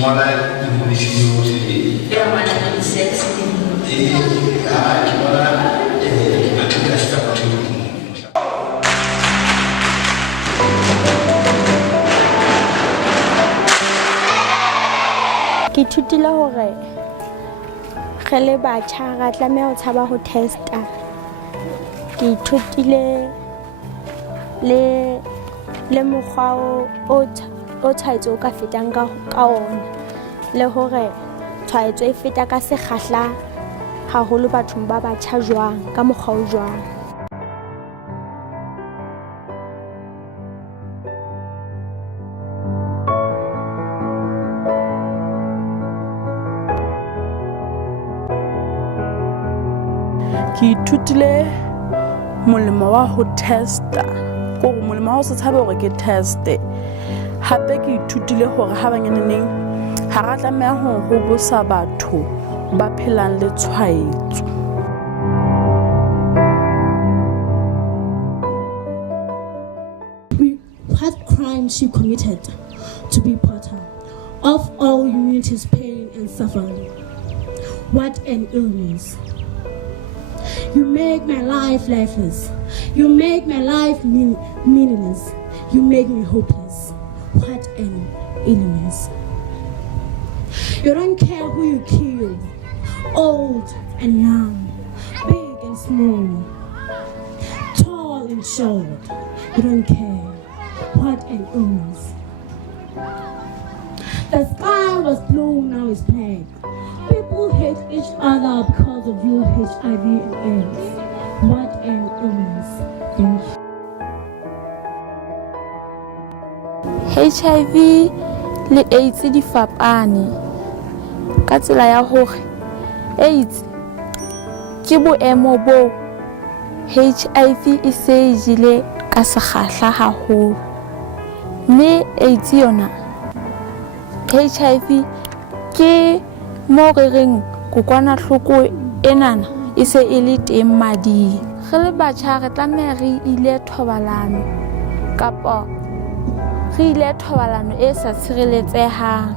ngola di-policy yotlhe ya ngwana le di-sex ke ngola mathata a se ka batho ke ithutile hore re le batjha ra tlameha ho tshaba ho testa. Ke ithutile le mokgwa o tshwaetso o ka fetang ka ona, le hore tshwaetso e feta ka sekgahla haholo bathong ba batjha jwang, ka mokgwa o jwang. Ke ithutile molemo wa ho testa, gore molemo wa ho se tshabe hore ke teste. Hape ke ithutile hore ha banyaneng ha ra tlameha ho bosa batho ba phelang le tshwaetso. What crime she committed to be part of all humanity's pain and suffering. What an illness. You make my life lifeless. You make my life meaningless. You make me hopeless. What an illness. You don't care who you kill, old and young, big and small, tall and short. You don't care. What an illness. The sky was blue, now it's black. People hate each other because of you, HIV and AIDS. What an illness. HIV le AIDS di fapane ka tsela ya hore AIDS ke boemo bo HIV e se jile ka sekgahla haholo, mme AIDS yona HIV ke mo re reng kokwanahloko enana e se e le teng mading. Re le batjha re tlameha re ile thobalano kapa re ile thobalano e sa tshireletsehang.